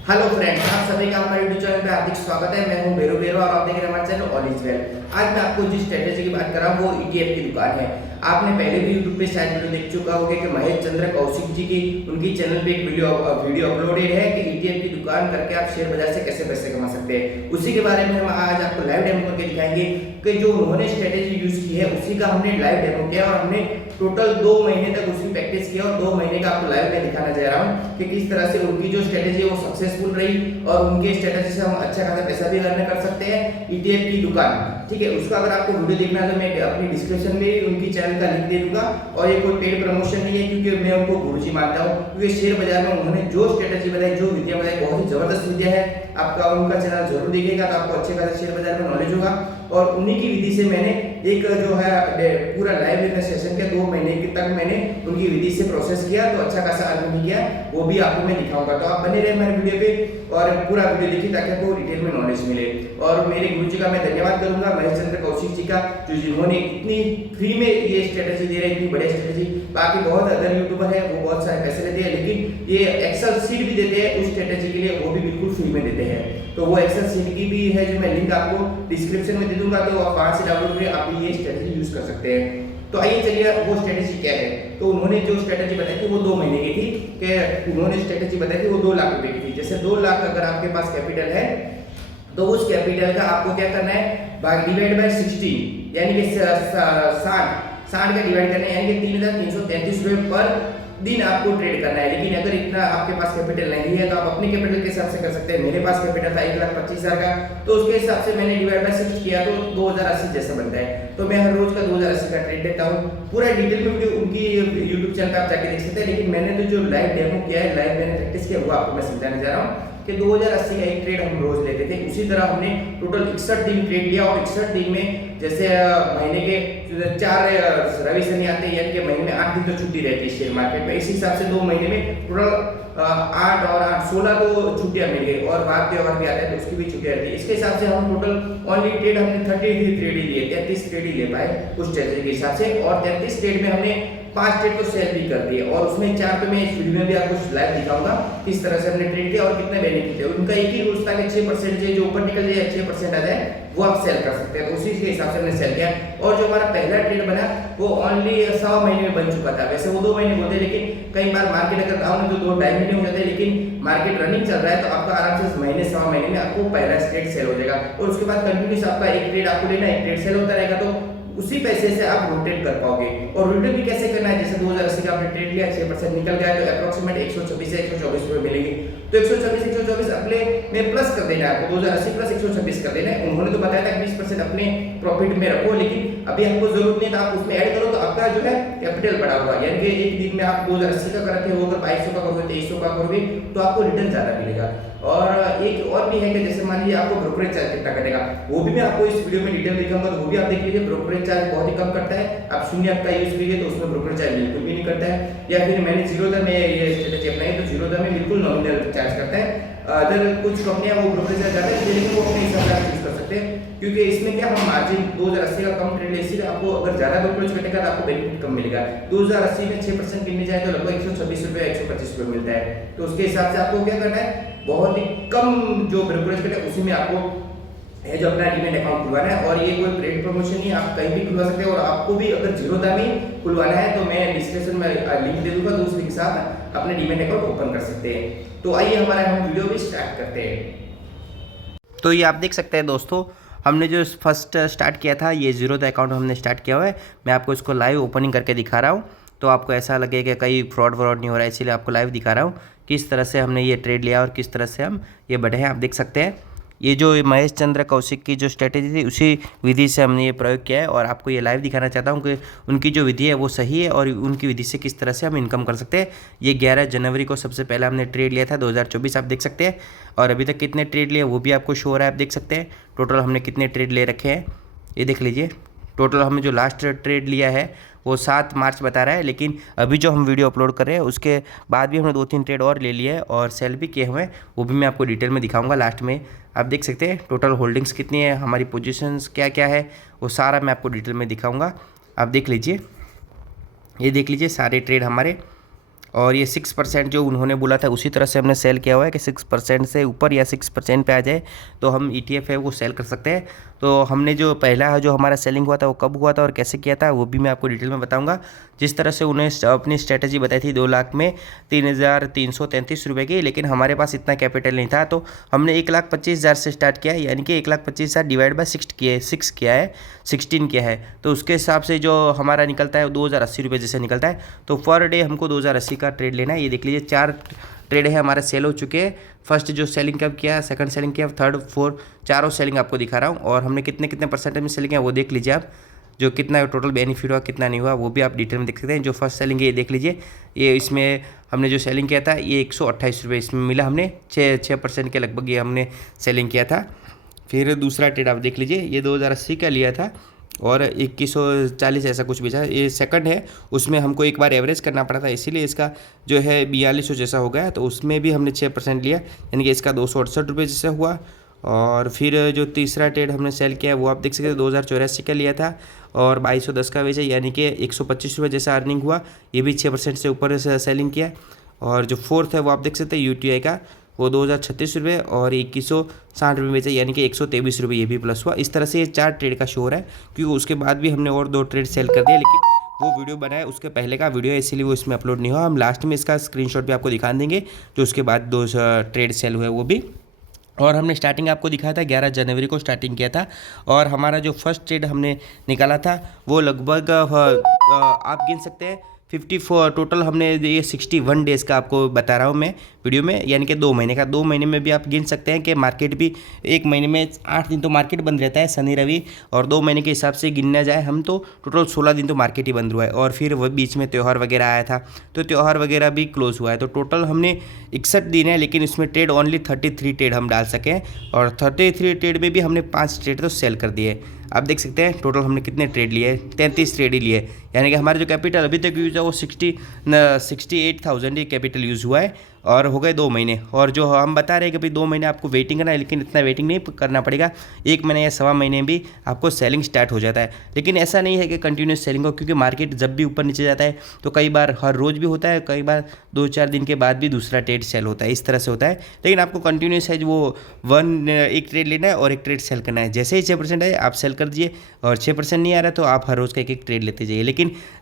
Hello friends, आप सभी का हमारे यूट्यूब चैनल पे हार्दिक स्वागत है। मैं हूं बेरो और आप देख रहे हैं हमारे चैनल ऑल इज वेल। आज मैं आपको जिस स्ट्रेटेजी की बात कर रहा हूं वो ईटीएफ की दुकान है। आपने पहले भी यूट्यूब पे शायद वीडियो देख चुका होगा कि महेश चंद्र कौशिक जी की उनकी चैनल पे एक वीडियो अपलोडेड है कि ईटीएफ की दुकान करके आप शेयर बाजार से कैसे पैसे कमा सकते हैं। उसी के बारे में हम आज आपको लाइव डेमो करके दिखाएंगे कि जो उन्होंने स्ट्रेटेजी यूज की है उसी का हमने लाइव डेमो किया और हमने टोटल 2 महीने तक उसकी प्रैक्टिस किया और 2 महीने का आपको लाइव में दिखाना जा रहा हूं कि किस तरह से उनकी जो स्ट्रेटेजी है वो सक्सेसफुल रही और उनके स्ट्रेटेजी से हम अच्छा खासा पैसा भी अर्न कर सकते हैं ईटीएफ की दुकान। ठीक है, उसका अगर आपको वीडियो देखना है तो मैं अपनी डिस्क्रिप्शन में उनकी चैनल का लिंक दे दूंगा और ये कोई पेड प्रमोशन नहीं है क्योंकि मैं उनको गुरुजी मानता हूं, क्योंकि शेयर बाजार में उन्होंने जो स्ट्रेटेजी बताई, जो विद्या बताई, बहुत ही जबरदस्त विद्या है। आपका उनका चैनल जरूर देखिएगा तो आपको अच्छे खासे शेयर बाजार में नॉलेज होगा। और उन्हीं की विधि से मैंने एक जो है पूरा लाइव बिजनेस सेशन के 2 महीने तक मैंने उनकी विधि से प्रोसेस किया तो अच्छा खासा अर्न भी किया, वो भी आपको मैं दिखाऊंगा। तो आप बने रहे मेरे वीडियो पे और पूरा वीडियो देखिए ताकि आपको डिटेल में नॉलेज मिले। और मेरे गुरुजी का मैं धन्यवाद करूंगा, महेश चंद्र कौशिक जी का, जो जिन्होंने इतनी फ्री में ये स्ट्रेटेजी दे रहे हैं, इतनी बढ़िया स्ट्रेटेजी। बाकी बहुत अदर यूट्यूबर है वो बहुत सारे पैसे लेते हैं, लेकिन ये एक्सेल सीट भी देते हैं उस स्ट्रेटेजी के लिए, वो भी बिल्कुल फ्री में देते हैं। तो वो एक्सेल सीट की भी है जो मैं लिंक आपको डिस्क्रिप्शन में दे दूंगा, तो आप वहां से डाउनलोड करके आप भी ये स्ट्रेटेजी यूज कर सकते हैं। तो आइए चलिए वो स्ट्रेटेजी क्या है। तो उन्होंने जो स्ट्रेटेजी बताई थी वो 2 महीने की थी कि उन्होंने स्ट्रेटेजी बताई थी वो 2 लाख रुपए की थी। जैसे 2 लाख अगर आपके पास कैपिटल है तो उस कैपिटल का आपको क्या करना है, भाग डिवाइड बाय 16 यानी कि 60 का डिवाइड करना है, यानी कि 3333 रुपए पर दिन आपको ट्रेड करना है। लेकिन अगर इतना आपके पास कैपिटल नहीं है तो आप अपने कैपिटल के हिसाब से कर सकते हैं। मेरे पास कैपिटल था 1,25,000 का, तो उसके हिसाब से मैंने डिवाइड बाय 6 किया तो 2080 जैसा बनता है। तो मैं हर रोज का 2080 का ट्रेड देता हूँ। पूरा डिटेल में वीडियो उनकी यूट्यूब चैनल पर आप जाके देख सकते हैं, लेकिन मैंने तो जो लाइव डेमो किया है, लाइव मैंने प्रैक्टिस किया, वो आपको मैं समझाने जा रहा हूँ कि 2080 का एक ट्रेड हम रोज लेते थे। उसी तरह हमने टोटल 61 दिन ट्रेड लिया और 61 दिन में जैसे महीने के 4 रवि शनि आते हैं, यानी कि महीने में 8 दिन तो छुट्टी रहती है शेयर मार्केट में। इसी हिसाब से 2 महीने में टोटल 8 और 8 16 तो छुट्टियां मिल गई और बाद त्योहार भी आते हैं तो उसकी भी छुट्टियां रहती है। इसके हिसाब से हम टोटल ओनली ट्रेड हमने 33 ट्रेड ही लिए, 33 ट्रेड ही ले पाए उस स्ट्रेटजी के हिसाब से। और 33 ट्रेड में हमने 5 ट्रेड तो सेल भी कर दिए और उसमें 4 तो मैं इस वीडियो में भी आपको लाइव दिखाऊंगा किस तरह से हमने ट्रेड किया और कितने बेनिफिट है। उनका एक ही रूल था कि 6% जो ऊपर निकल जाए, 6% आ जाए, वो आप सेल कर सकते हैं। तो उसी के हिसाब से हमने सेल किया और जो हमारा पहला ट्रेड बना वो ओनली 100 महीने में बन चुका था। वैसे वो 2 महीने बोलते हैं, लेकिन कई बार मार्केट अगर डाउन है तो 2-2.5 महीने हो जाते हैं, लेकिन मार्केट रनिंग चल रहा है तो आपका आराम से महीने 100 महीने में आपको पहला ट्रेड सेल हो जाएगा और उसके बाद कंटिन्यूस आपका एक ट्रेड आपको लेना है, एक ट्रेड सेल होता रहेगा, तो उसी पैसे से आप रोटेट कर पाओगे। और रोटेट भी कैसे करना है, जैसे 2080 का आपने ट्रेड लिया, 6% निकल गया तो अप्रोक्सीमेट 126 से 124 रुपए मिलेंगे। तो 126 124 अगले में प्लस कर देना है आपको, 2080 प्लस 126 कर देना है। उन्होंने तो बताया था 20% अपने प्रॉफिट में रखो, लेकिन अभी आपको जरूरत नहीं है, आप उसमें ऐड करो तो आपका जो है कैपिटल बढ़ा हुआ, यानी कि एक दिन में आप 2080 का करते हो, अगर 2200 का करोगे, 2300 का करोगे तो आपको रिटर्न ज्यादा मिलेगा। और एक और भी है कि जैसे मान लीजिए आपको ब्रोकरेज चार्ज कितना कटेगा, वो भी मैं आपको इस वीडियो में डिटेल दिखाऊंगा, तो वो भी आप देख लीजिए। ब्रोकरेज चार्ज बहुत ही कम करता है, आप 0 का यूज कीजिए तो उसमें ब्रोकरेज चार्ज बिल्कुल भी नहीं करता है। या फिर मैंने जीरो दर में ये स्ट्रेटेजी अपनाई तो जीरो दर में बिल्कुल नॉमिनल चार्ज करता है। अदर कुछ कंपनियां वो ब्रोकरेज चार्ज ज्यादा लेती है, लेकिन वो अपने हिसाब से यूज कर सकते हैं, क्योंकि इसमें क्या हम मार्जिन 2080 का कम ट्रेड ले, इसलिए आपको अगर ज्यादा ब्रोकरेज कटेगा तो आपको बेनिफिट कम मिलेगा। 2080 में 6% गिनने जाए तो लगभग 126 रुपए 125 रुपए मिलता है। तो उसके हिसाब से आपको क्या करना है, बहुत ही कम जो ब्रोकरेज कटे उसी में आपको है जो अपना डीमैट अकाउंट खुलवाना है। और ये कोई पेड प्रमोशन नहीं है, आप कहीं भी खुलवा सकते हैं। और आपको भी अगर जीरोधा में खुलवाना है तो मैं डिस्क्रिप्शन में लिंक दे दूंगा, तो उस लिंक के साथ अपने डीमैट अकाउंट ओपन कर सकते हैं। तो आइए हमारा हम वीडियो भी स्टार्ट करते हैं। तो ये आप देख सकते हैं दोस्तों, हमने जो फर्स्ट स्टार्ट किया था ये जीरोधा अकाउंट हमने स्टार्ट किया हुआ है। मैं आपको इसको लाइव ओपनिंग करके दिखा रहा हूँ, तो आपको ऐसा लगेगा कि कहीं फ्रॉड नहीं हो रहा है, इसीलिए आपको लाइव दिखा रहा हूँ किस तरह से हमने ये ट्रेड लिया और किस तरह से हम ये बढ़े हैं। आप देख सकते हैं ये जो महेश चंद्र कौशिक की जो स्ट्रेटेजी थी उसी विधि से हमने ये प्रयोग किया है और आपको ये लाइव दिखाना चाहता हूँ कि उनकी जो विधि है वो सही है और उनकी विधि से किस तरह से हम इनकम कर सकते हैं। ये 11 जनवरी को सबसे पहले हमने ट्रेड लिया था 2024, आप देख सकते हैं। और अभी तक कितने ट्रेड लिए वो भी आपको शो हो रहा है, आप देख सकते हैं। टोटल हमने कितने ट्रेड ले रखे हैं ये देख लीजिए। टोटल हमने जो लास्ट ट्रेड लिया है वो 7 मार्च बता रहा है, लेकिन अभी जो हम वीडियो अपलोड कर रहे हैं उसके बाद भी हमने 2-3 ट्रेड और ले लिए हैं और सेल भी किए हुए हैं, वो भी मैं आपको डिटेल में दिखाऊंगा लास्ट में। आप देख सकते हैं टोटल होल्डिंग्स कितनी है, हमारी पोजीशंस क्या क्या है, वो सारा मैं आपको डिटेल में दिखाऊंगा। आप देख लीजिए, ये देख लीजिए सारे ट्रेड हमारे और ये 6% जो उन्होंने बोला था उसी तरह से हमने सेल किया हुआ है कि 6% से ऊपर या 6% पे आ जाए तो हम ETF है वो सेल कर सकते हैं। तो हमने जो पहला जो हमारा सेलिंग हुआ था वो कब हुआ था और कैसे किया था वो भी मैं आपको डिटेल में बताऊंगा। जिस तरह से उन्हें अपनी स्ट्रेटजी बताई थी 2 लाख में 3,333 रुपये की, लेकिन हमारे पास इतना कैपिटल नहीं था तो हमने 1,25,000 से स्टार्ट किया है, यानी कि 1,25,000 डिवाइड बाय 6 किया है 16 किया है। तो उसके हिसाब से जो हमारा निकलता है वो 2,080 रुपये जैसे निकलता है। तो पर डे हमको 2,080 का ट्रेड लेना है। ये देख लीजिए 4 ट्रेड है हमारे सेल हो चुके हैं। फर्स्ट जो सेलिंग कब किया, सेकंड सेलिंग किया, थर्ड फोर्थ, चारों सेलिंग आपको दिखा रहा हूँ। और हमने कितने परसेंटेज में सेलिंग किया वो देख लीजिए आप, जो कितना टोटल बेनिफिट हुआ कितना नहीं हुआ वो भी आप डिटेल में देख सकते हैं। जो फर्स्ट सेलिंग है ये देख लीजिए, ये इसमें हमने जो सेलिंग किया था ये 128 रुपये इसमें मिला, हमने 6% के लगभग ये हमने सेलिंग किया था। फिर दूसरा ट्रेड आप देख लीजिए, ये 2,080 का लिया था और 2140 ऐसा कुछ बेचा। ये सेकंड है, उसमें हमको एक बार एवरेज करना पड़ा था इसीलिए इसका जो है 4200 जैसा हो गया। तो उसमें भी हमने 6% लिया, यानी कि इसका 268 रुपये जैसा हुआ। और फिर जो तीसरा ट्रेड हमने सेल किया वो आप देख सकते हैं 2084 का लिया था और 2210 का बेचा, यानी कि 125 रुपये जैसा अर्निंग हुआ। ये भी 6% से ऊपर से सेलिंग किया। और जो फोर्थ है वो आप देख सकते हैं UTI का, वो 2,036 रुपये और 2160 रुपये बेचा, यानी कि 123 रुपये ये भी प्लस हुआ। इस तरह से ये 4 ट्रेड का शो हो रहा है, क्योंकि उसके बाद भी हमने और 2 ट्रेड सेल कर दिया, लेकिन वो वीडियो बनाया उसके पहले का वीडियो है इसीलिए वो इसमें अपलोड नहीं हुआ। हम लास्ट में इसका स्क्रीनशॉट भी आपको दिखा देंगे जो उसके बाद 2 ट्रेड सेल हुए वो भी। और हमने स्टार्टिंग आपको दिखाया था 11 जनवरी को स्टार्टिंग किया था और हमारा जो फर्स्ट ट्रेड हमने निकाला था वो लगभग आप गिन सकते हैं 54 टोटल हमने ये 61 डेज़ का आपको बता रहा हूँ मैं वीडियो में, यानी कि 2 महीने का। 2 महीने में भी आप गिन सकते हैं कि मार्केट भी 1 महीने में 8 दिन तो मार्केट बंद रहता है शनि रवि, और 2 महीने के हिसाब से गिनना जाए हम तो टोटल 16 दिन तो मार्केट ही बंद हुआ है। और फिर वह बीच में त्यौहार वगैरह आया था तो त्यौहार वगैरह भी क्लोज हुआ है। तो टोटल हमने 61 दिन है, लेकिन इसमें ट्रेड ओनली 33 ट्रेड हम डाल सकें और 33 ट्रेड में भी हमने 5 ट्रेड तो सेल कर दिए। आप देख सकते हैं टोटल हमने कितने ट्रेड लिए, 33 ट्रेड ही लिए, यानी कि हमारे जो कैपिटल अभी तक यूज़ है वो 68,000 ही कैपिटल यूज़ हुआ है और हो गए 2 महीने। और जो हम बता रहे हैं कि भाई 2 महीने आपको वेटिंग करना है, लेकिन इतना वेटिंग नहीं करना पड़ेगा, 1 महीने या सवा महीने में भी आपको सेलिंग स्टार्ट हो जाता है। लेकिन ऐसा नहीं है कि कंटिन्यूस सेलिंग हो, क्योंकि मार्केट जब भी ऊपर नीचे जाता है तो कई बार हर रोज़ भी होता है, कई बार 2-4 दिन के बाद भी दूसरा ट्रेड सेल होता है, इस तरह से होता है। लेकिन आपको कंटिन्यूस है वो एक ट्रेड लेना है और एक ट्रेड सेल करना है। जैसे ही 6% आए आप सेल कर दीजिए और 6% नहीं आ रहा तो आप हर रोज़ का एक ट्रेड लेते जाइए। लेकिन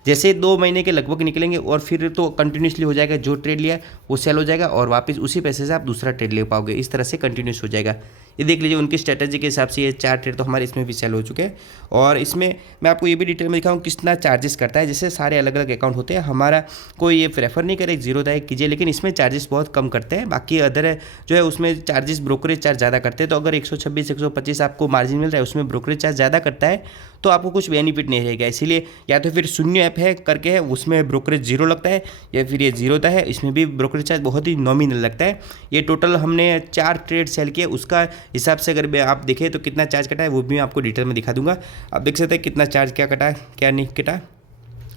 जैसे 2 महीने के लगभग निकलेंगे और फिर तो कंटिन्यूसली हो जाएगा, जो ट्रेड लिया वो सेल हो जाएगा और वापस उसी पैसे से आप दूसरा ट्रेड ले पाओगे। इस तरह से कंटिन्यूस हो जाएगा। ये देख लीजिए उनकी स्ट्रेटजी के हिसाब से ये 4 ट्रेड तो हमारे इसमें भी सेल हो चुके हैं। और इसमें मैं आपको ये भी डिटेल में दिखाऊँ कितना चार्जेस करता है। जैसे सारे अलग अलग अकाउंट होते हैं, हमारा कोई ये प्रेफर नहीं करे जीरो दायक कीजिए, लेकिन इसमें चार्जेस बहुत कम करते हैं। बाकी अदर जो है उसमें चार्जेस ब्रोकरेज चार्ज ज़्यादा करते हैं। तो अगर 126-125 आपको मार्जिन मिल रहा है उसमें ब्रोकरेज चार्ज ज़्यादा करता है तो आपको कुछ बेनिफिट नहीं रहेगा। इसीलिए या तो फिर शून्य ऐप है करके है उसमें ब्रोकरेज जीरो लगता है, या फिर ये जीरो होता है इसमें भी ब्रोकरेज चार्ज बहुत ही नॉमिनल लगता है। ये टोटल हमने 4 ट्रेड सेल किए, उसका हिसाब से अगर आप देखें तो कितना चार्ज कटा है वो भी मैं आपको डिटेल में दिखा दूंगा। आप देख सकते हैं कितना चार्ज क्या कटा क्या नहीं कटा,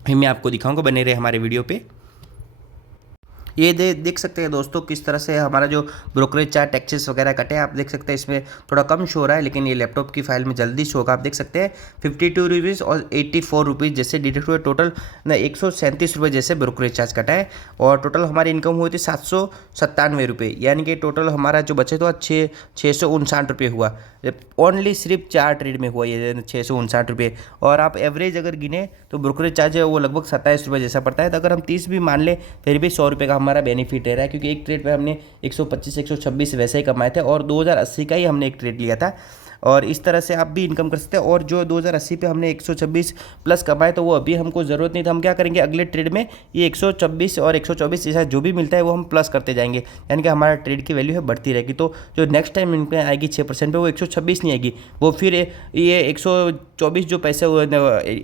मैं आपको दिखाऊंगा, बने रहे हमारे वीडियो पे। ये देख सकते हैं दोस्तों किस तरह से हमारा जो ब्रोकरेज चार्ज टैक्सेस वगैरह कटे हैं। आप देख सकते हैं इसमें थोड़ा कम शो हो रहा है, लेकिन ये लैपटॉप की फाइल में जल्दी शो होगा। आप देख सकते हैं 52 रुपीज़ और 84 रुपीज़ जैसे डिडक्ट हुए, टोटल 137 रुपये जैसे ब्रोकरेज चार्ज कटा है। और टोटल हमारी इनकम हुई थी 797 रुपये, यानी कि टोटल हमारा जो बचे तो 659 रुपये हुआ। ओनली सिर्फ 4 ट्रेड में हुआ ये 659 रुपये। और आप एवरेज अगर गिने तो ब्रोकरेज चार्ज है वो लगभग 27 रुपये जैसा पड़ता है। तो अगर हम 30 भी मान ले फिर भी 100 रुपये का हमारा बेनिफिट रह रहा है, क्योंकि एक ट्रेड पे हमने 125-126 वैसे ही कमाए थे और 2080 का ही हमने एक ट्रेड लिया था। और इस तरह से आप भी इनकम कर सकते हैं। और जो 2080 पे हमने 126 प्लस कमाए तो वो अभी हमको ज़रूरत नहीं था। हम क्या करेंगे अगले ट्रेड में ये 126 और 124 जैसा जो भी मिलता है वो हम प्लस करते जाएंगे, यानी कि हमारा ट्रेड की वैल्यू है बढ़ती रहेगी। तो जो नेक्स्ट टाइम इनकम आएगी 6% पे वो 126 नहीं आएगी, वो फिर ये 124 जो पैसे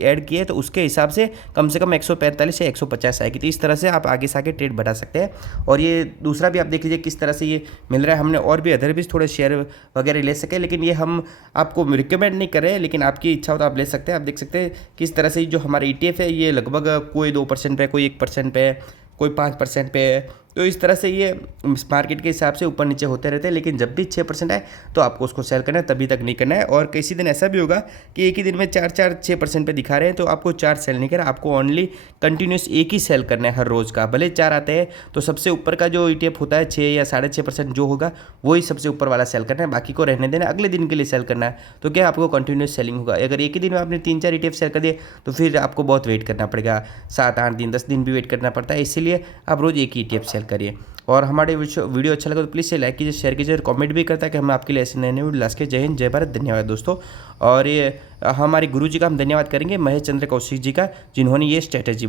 ऐड किए तो उसके हिसाब से कम 145 या 150 आएगी। तो इस तरह से आप आगे से आगे ट्रेड बढ़ा सकते हैं। और ये दूसरा भी आप देख लीजिए किस तरह से ये मिल रहा है। हमने और भी अदर भी थोड़े शेयर वगैरह ले सके, लेकिन ये हम आपको रिकमेंड नहीं कर रहे हैं, लेकिन आपकी इच्छा हो तो आप ले सकते हैं। आप देख सकते हैं किस तरह से जो हमारा ETF है ये लगभग कोई 2% पे, कोई 1% पे, कोई 5% पे है। तो इस तरह से ये मार्केट के हिसाब से ऊपर नीचे होते रहते हैं, लेकिन जब भी 6% आए तो आपको उसको सेल करना है, तभी तक नहीं करना है। और किसी दिन ऐसा भी होगा कि एक ही दिन में 4-6% पे दिखा रहे हैं, तो आपको 4 सेल नहीं करना, आपको ओनली कंटिन्यूस एक ही सेल करना है हर रोज़ का। भले 4 आते हैं तो सबसे ऊपर का जो ETF होता है 6 या 6.5% जो होगा वही सबसे ऊपर वाला सेल करना है, बाकी को रहने देना, अगले दिन के लिए सेल करना है। तो क्या आपको कंटिन्यूस सेलिंग होगा। अगर एक ही दिन में आपने 3-4 ETF सेल कर दिए तो फिर आपको बहुत वेट करना पड़ेगा, 7-8 दिन 10 दिन भी वेट करना पड़ता है। इसीलिए आप रोज़ एक ही ETF सेल करिए। और हमारे वीडियो अच्छा लगा तो प्लीज़ से लाइक कीजिए, शेयर कीजिए और कमेंट भी करता है कि हम आपके लिए ऐसे नए नए वीडियो ला सके। जय हिंद, जय भारत, धन्यवाद दोस्तों। और ये हमारे गुरु जी का हम धन्यवाद करेंगे, महेश चंद्र कौशिक जी का, जिन्होंने ये स्ट्रेटेजी।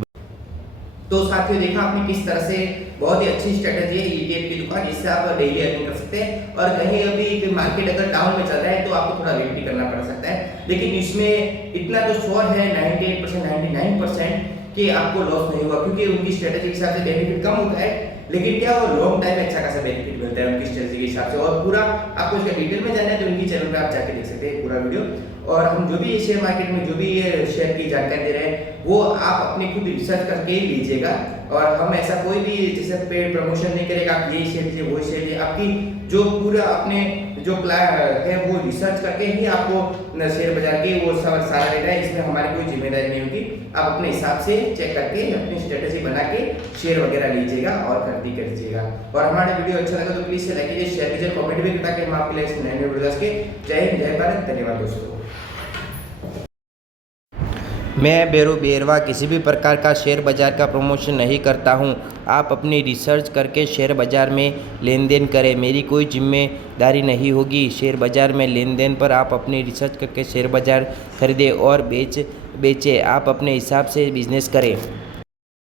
तो साथियों देखा आपने किस तरह से बहुत ही अच्छी स्ट्रेटेजी है ETF की दुकान, जिससे आप डेली अर्निंग कर सकते हैं। और कहीं अभी मार्केट अगर डाउन में चल रहा है तो आपको थोड़ा वेट भी करना पड़ सकता है, लेकिन इसमें इतना तो श्योर है 98% 99% कि आपको लॉस नहीं हुआ, क्योंकि उनकी स्ट्रेटेजी के हिसाब से बेनिफिट कम होता है, लेकिन क्या वो लॉन्ग टाइम में अच्छा खासा बेनिफिट मिलता है उनकी स्ट्रेटेजी के हिसाब से। और पूरा आपको इसका डिटेल में जानना है तो उनकी चैनल पे आप जाके देख सकते हैं पूरा वीडियो। और हम जो भी शेयर मार्केट में जो भी ये शेयर की जानकारी दे रहे हैं वो आप अपने खुद रिसर्च करके ही लीजिएगा। और हम ऐसा कोई भी जैसे पेड प्रमोशन नहीं करेगा, आप ये शेयर लीजिए वो शेयर लीजिए, आपकी जो पूरा अपने जो प्लान है वो रिसर्च करके ही आपको शेयर बाजार के वो सब सारा लेना है। इसमें हमारी कोई जिम्मेदारी नहीं होगी, आप अपने हिसाब से चेक करके अपनी स्ट्रेटेजी बना के शेयर वगैरह लीजिएगा और खरीदी कर लीजिएगा। और हमारा वीडियो अच्छा लगा तो प्लीज से लाइक कीजिए, शेयर कीजिए, कमेंट भी करता कि हम आपके लिए नए नए वीडियोस के। जय हिंद, जय भारत, धन्यवाद दोस्तों। मैं बेरू बेरवा किसी भी प्रकार का शेयर बाज़ार का प्रमोशन नहीं करता हूं। आप अपनी रिसर्च करके शेयर बाज़ार में लेन देन करें, मेरी कोई जिम्मेदारी नहीं होगी। शेयर बाज़ार में लेन देन पर आप अपनी रिसर्च करके शेयर बाज़ार खरीदें और बेचें, आप अपने हिसाब से बिजनेस करें।